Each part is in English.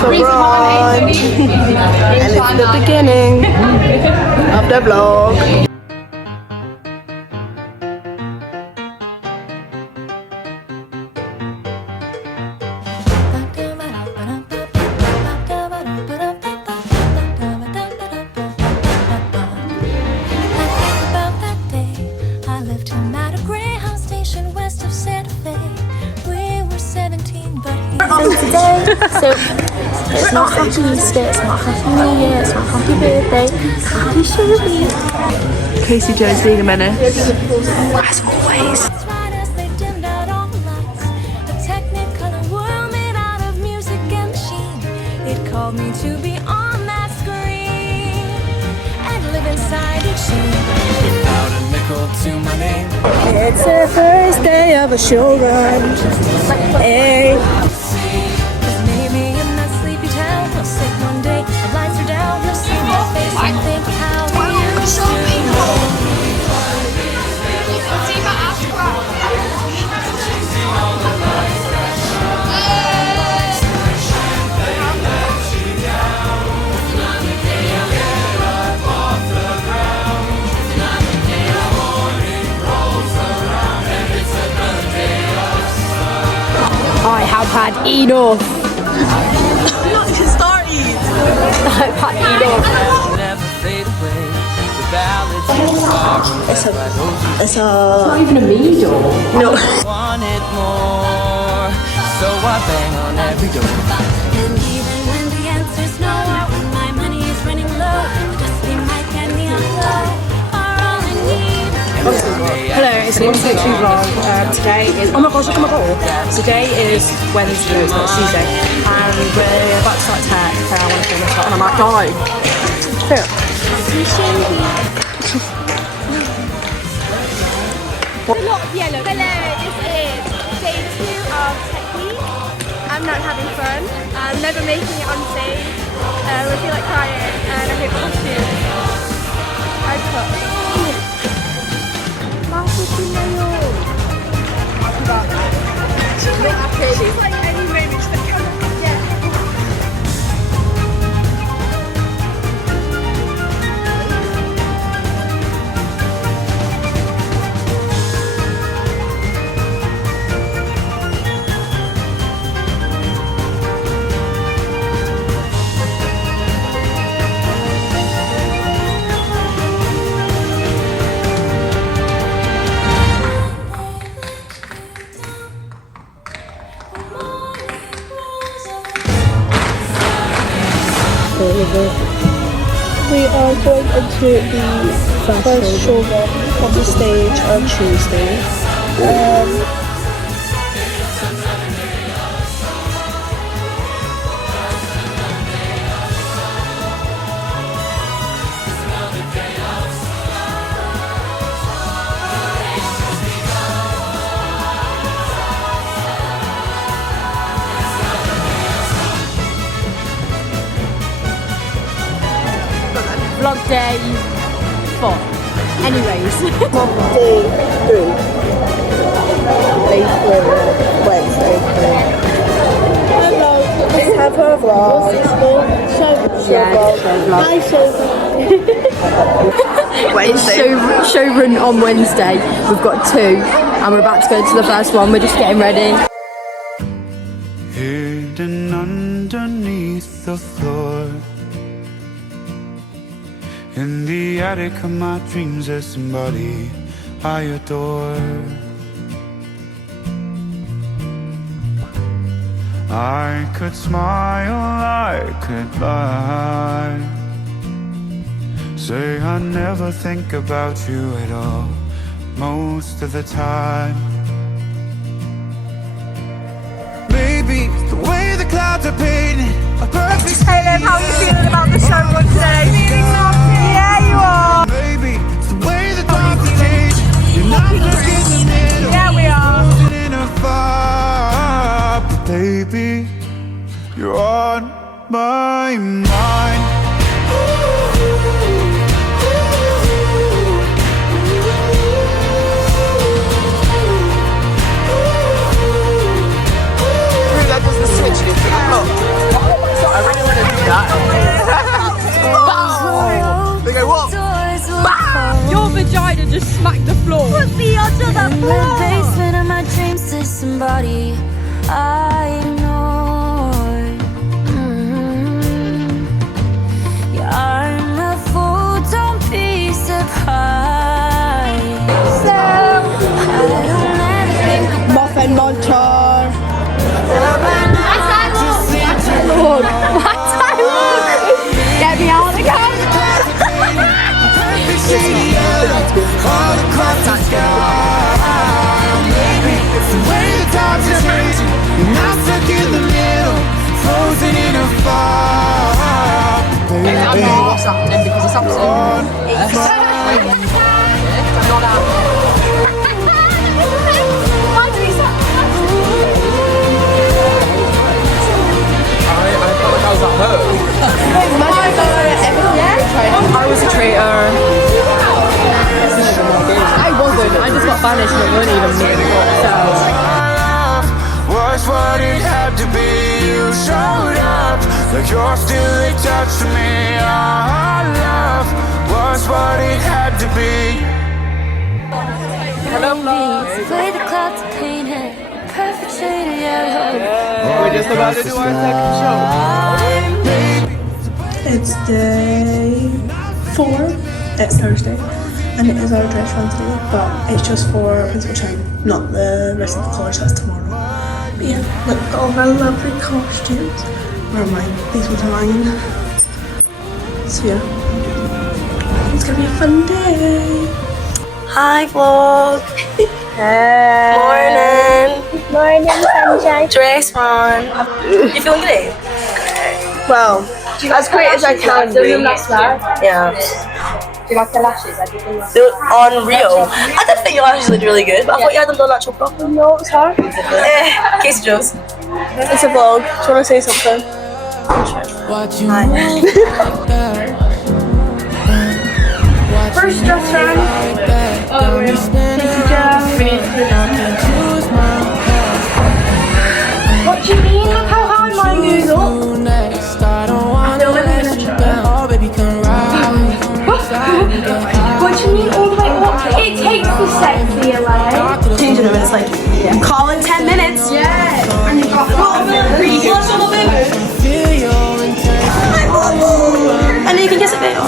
for brunch. And it's the beginning of the vlog. Today, so it's not Happy Easter, it's not Happy New Year, it's not Happy Birthday, Happy Shirley. Casey Jones being a menace, as always. It called me to be on that screen and live inside each scene without a nickel to my name. It's the first day of a show run. Hey. I have had enough. Not even started. I've had enough. It's not even a meal. No. Wanted more, so I bang on every door. And even when the answer's no, when my money is running low, the dusty mic and the low are all I need. Hello, it's an introductory vlog. Today is, oh my gosh, look at my bottle. Today is Wednesday, it's not Tuesday. And we're about to start tech, so I want to film this and I might die. Hello, this is day 2 of Tech Week. I'm not having fun. I'm never making it on stage. I feel like crying and I hate costumes. I put. She's like any moment, she's like, come on, yeah. We are going into the first show run on the stage on Tuesday. Vlog day 4. Anyways. Day 3. Day 3. Wednesday 3. Hello, let's have her vlog. It's show run on Wednesday. We've got 2 and we're about to go to the first one. We're just getting ready. Hidden underneath the floor, in the attic of my dreams, there's somebody I adore. I could smile, I could lie, say I never think about you at all, most of the time. Maybe the way the clouds are painted, a perfect. Hey Liv, how are you feeling about the show run today? Yeah, you are. Maybe it's the way the times are changing. You're not looking in the middle. Yeah, we are. In a fire, but baby, you're on my mind. That doesn't switch this. Oh, be under the In the basement of my dreams, there's somebody I ignored. Yeah, I'm a fool, don't be surprised. I don't ever think Muffin montage. Lord, get me out of the car. all across the sky. Maybe it's the way the times are changing, and I'm stuck in the middle, frozen in a fog. I don't know what's happening because it's absolutely. I was a traitor. I wasn't. I just got banished and it wasn't even me. So. Was what it had to be. You showed up like you're still attached to me. Our love was what it had to be. the way the clouds are painted, perfect shade of yellow. We're just about to do our second show. It's day 4, it's Thursday, and it is our dress run today, but it's just for principal time, not the rest of the college, that's tomorrow. But yeah, look, got all of our lovely costumes. Where are mine? These ones are mine. So yeah, it's gonna be a fun day. Hi vlog. Hey. Morning. Morning sunshine. Dress run. You feeling good? Well, as great as I can be. Yeah. Do you like the lashes? They look unreal. I did think your lashes looked really good, but I thought you had them done natural proper. No, it's hard. Casey Jones. It's a vlog. Do you want to say something? Hi. First dress run. What do you mean? Look how hard mine goes up. What do you mean all the way up? It takes the sexy away. Changing them, it's like, call in 10 minutes. Yeah. And you've got And then you can kiss it later.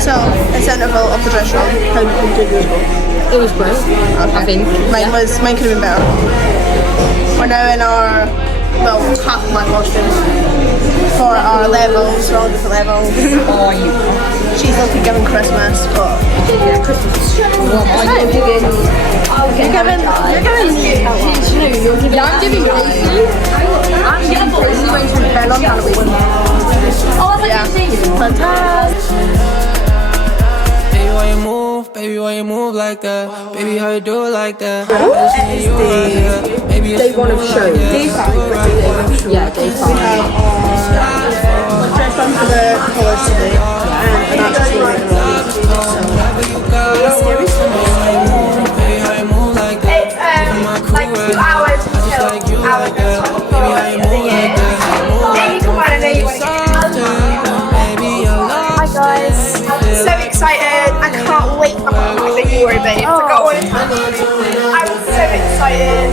So, it's the interval of the dress run. How did yours go? It was great. I think. Mine could have been better. We're now in our, well, half of my costumes for our levels, we're all different levels. Oh, you. She's looking giving Christmas, but Yeah, Christmas. What am I giving? you're giving Yeah, I'm giving Gracie. I'm giving Gracie when she's bell on Halloween. Oh, that's Yeah. like you fantastic. Baby, why you move like that? Baby, how you do it like that? Day one of show. Day 5. Yeah, day 5. Dress run for the college today, and an actual later on. It's like 2 hours until our dress run of the year. Then you come on and then you want to get Hi guys, so excited, I can't wait. I can't wait that you worry about it. I got all the time. I'm so excited.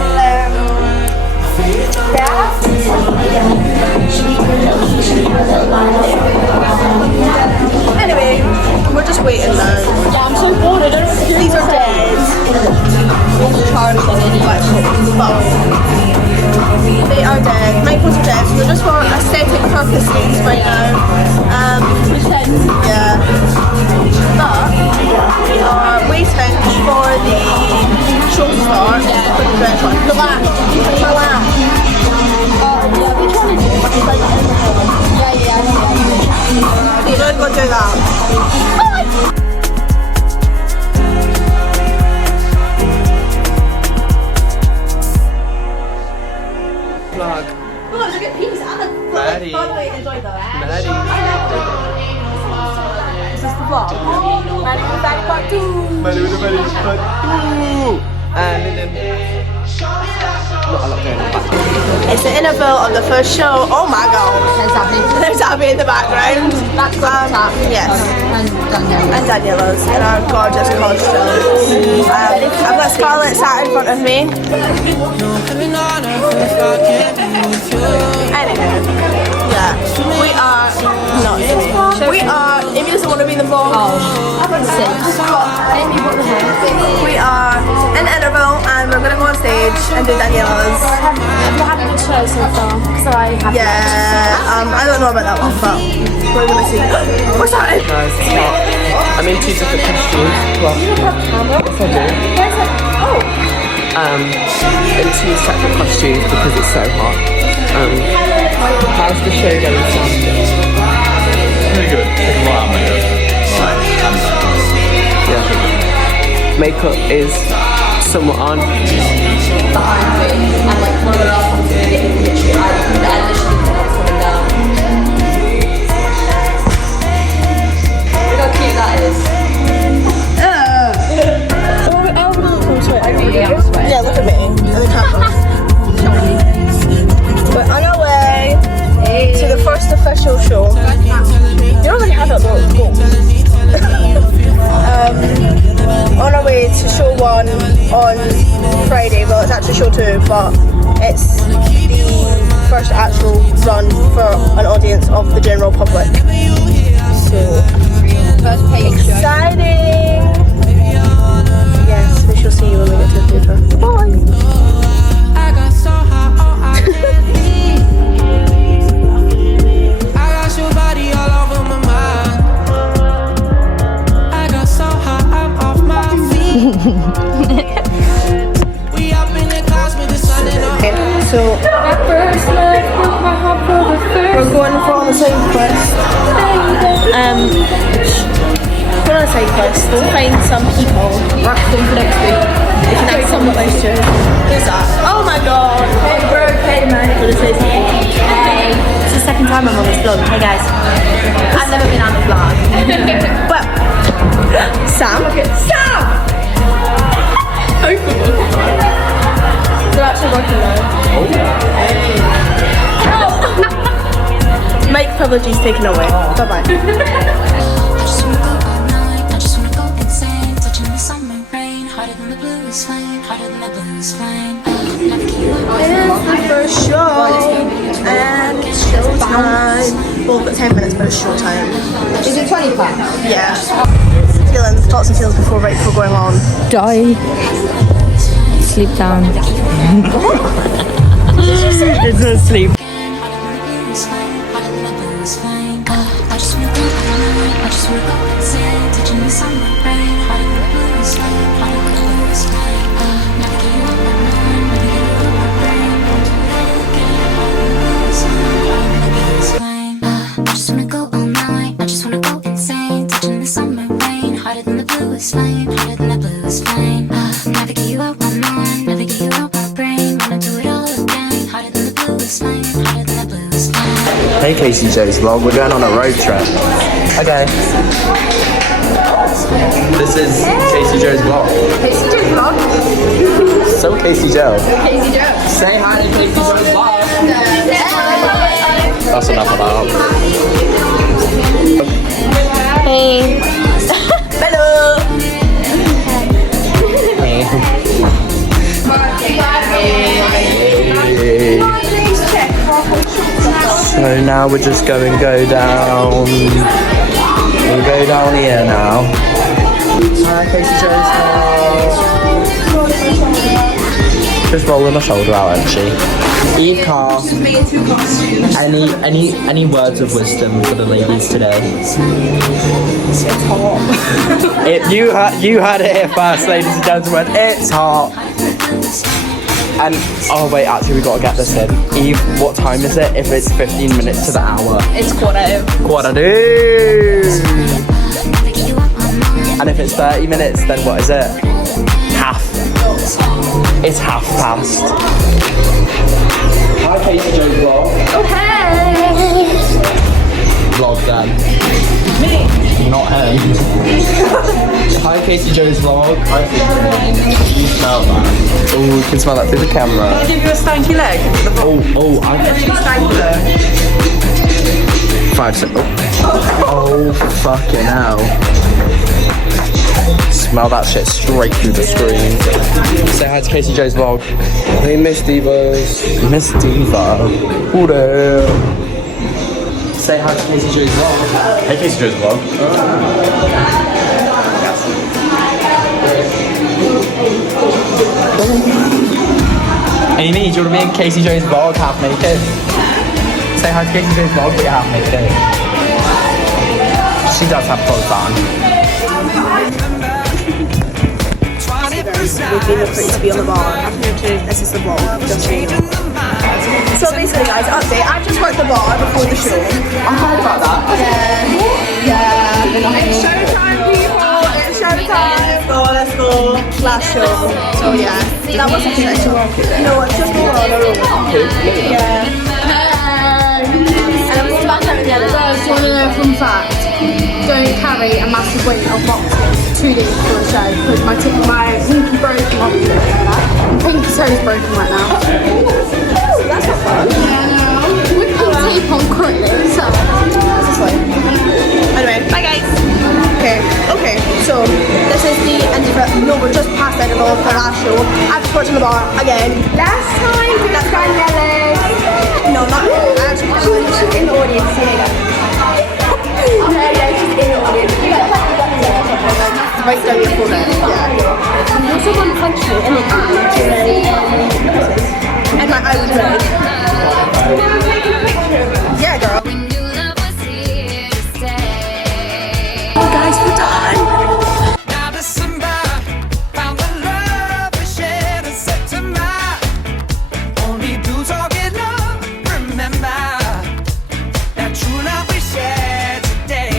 Anyway, we're just waiting now. Yeah, I'm so bored. I don't know what to do. These are dead. Charlie, they are dead. Michael's are dead. So they're just for aesthetic purposes right now. Yeah. But we are waiting for the show to start for the dress run. The last. Which one is it? Yeah. Okay, let's go do that. Vlog. Oh, look at Pete's and the Maddie. enjoy that. Maddie. Is this the vlog? Maddie with Maddie part 2. Maddie with the Maddie part 2. And then not a lot going on. It's the interval of the first show. Oh my god. There's Abby in the background. Yes. And Daniela's in our gorgeous costumes. I've got Scarlett sat in front of me. Anyway, yeah, we are not Amy. We are. Amy doesn't want to be in the vlog. We are in interval and we're gonna go on stage and do Daniela's. We're having a show so far, so I have. Yeah, I don't know about that one, but we're gonna see. What's that? Guys, it's hot. I'm in 2 different costumes. Well, yes, I do. In 2 separate costumes because it's so hot. How's the show going? Pretty good. Yeah. Makeup is somewhat on. Look how cute that is. Yeah, look at me. And the cameras. We're on our way to the first official show. You don't really have it, but cool. On our way to show 1 on Friday. Well, it's actually show 2, but it's the first actual run for an audience of the general public. So exciting! Yes, we shall see you when we get to the theatre. Bye! I got so hot I got your body all over my mind. I got so hot, I'm off my feet. We up in the clouds with the sun in our eyes. So, we're going on the same quest. We're on a side quest to find some people. Random for next week. We can add some question. Who's that? Oh my god! Hey bro, hey man. Hey, it's the second time I'm on this vlog. Hey guys, I've never been on the vlog. Well, Sam. Sam! They're actually working now. Mic privilege is taken away. Bye bye. It's the first show and it's showtime. Well, we've got 10 minutes, but it's showtime. Is it 20 pounds? Yeah. Feelings, thoughts and feelings before going on. Die. Sleep down. It's a sleep. Hey Casey Joe's vlog, we're going on a road trip. Okay. This is Casey Joe's vlog. Casey Joe's vlog. So Casey Joe. Casey Joe. Say hi to Casey Joe's vlog. That's enough of that. Hey. Hello. So now we're just going to go down. We'll go down here now. Hi, Casey Joe's vlog. Just rolling my shoulder out, actually. Eve Carr, any words of wisdom for the ladies today? It's hot. You heard it here first, ladies and gentlemen. It's hot. And oh wait, actually we gotta get this in. Eve, what time is it? If it's 15 minutes to the hour. It's quarter to. And if it's 30 minutes, then what is it? Half. It's half past. Hi, Casey Joe's vlog. Oh hey. vlog then? Me. Not him. Hi, Casey Joe's vlog. You smell that? Oh, you can smell that through the camera. Can I give you a stanky leg? Oh, I Stanky. 5 seconds. Oh, fucking hell. Smell that shit straight through the screen. Say hi to Casey Joe's vlog. Hey, Miss Divas. Miss Diva. Who there? Say hi to Casey Joe's vlog. Hey, Casey Joe's vlog. Amy, do you want to be in Casey Joe's vlog half naked? Say hi to Casey Joe's vlog, but you're half naked. She does have clothes on. We've been recruited to be on the bar. This is the vlog. Just so you know. So basically, guys, update. I just worked the bar before the show. I heard about that. Yeah. It's showtime, people. It's showtime. Let's go. Last show. So yeah, that was a stretch. No, it's just more on a roll. Yeah. And I'm going back out again. Guys, want to know fun fact? Don't carry a massive weight of boxing 2 days before the show because my pinky broken off. My pinky toe is broken right now. That's not fun. Yeah, no. We're putting tape on currently, so. Anyway, bye guys. Okay, so this is the end of it. No, we're just past the end of the last show. I've just worked in the bar again. Last time, that's Brian Ellis. No, not really. Actually, she's in the audience. Yeah, she's in the audience. Right down your forehead. Yeah. And also one country in the and my eye was red. Yeah, girl. Oh, guys, we're done. Now December found the love we shared in September. Only do talking love. Remember that true love we shared today.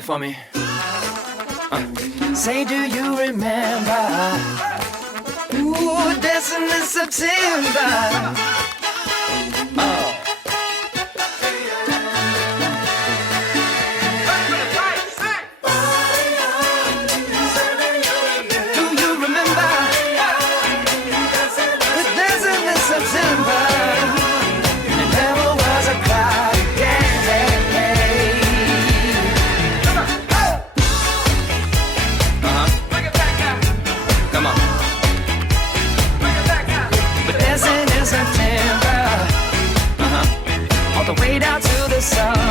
For me. Say, do you remember? Ooh, dancing in September. Oh. Do you remember? Dancing in September. And never was a crowd. All the way down to the sun.